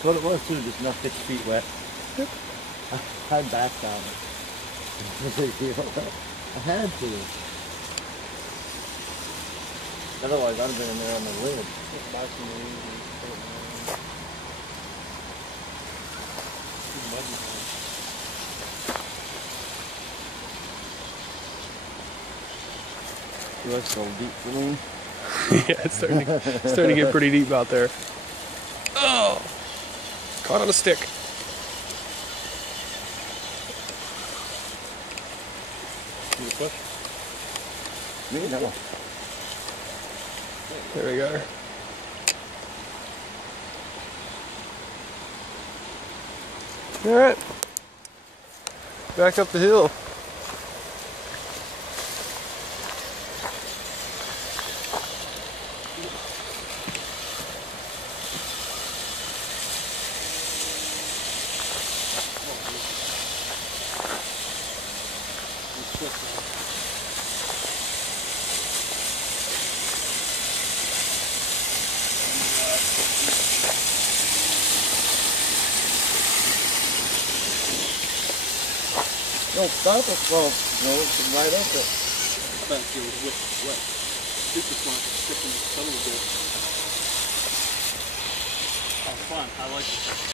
That's what it was too, just enough to get your feet wet. Yep. I backed on it. I had to. Otherwise I'd have been in there on the lid. You was so deep for me. Yeah, it's starting to get pretty deep out there. Oh! Caught on a stick. Need a push? Me? No. There we go. Alright. Back up the hill. No, stop it. Well, no, it's right up it. Back here was wet. Super fun. Sticking the sun a little bit. Oh, fun. I like it.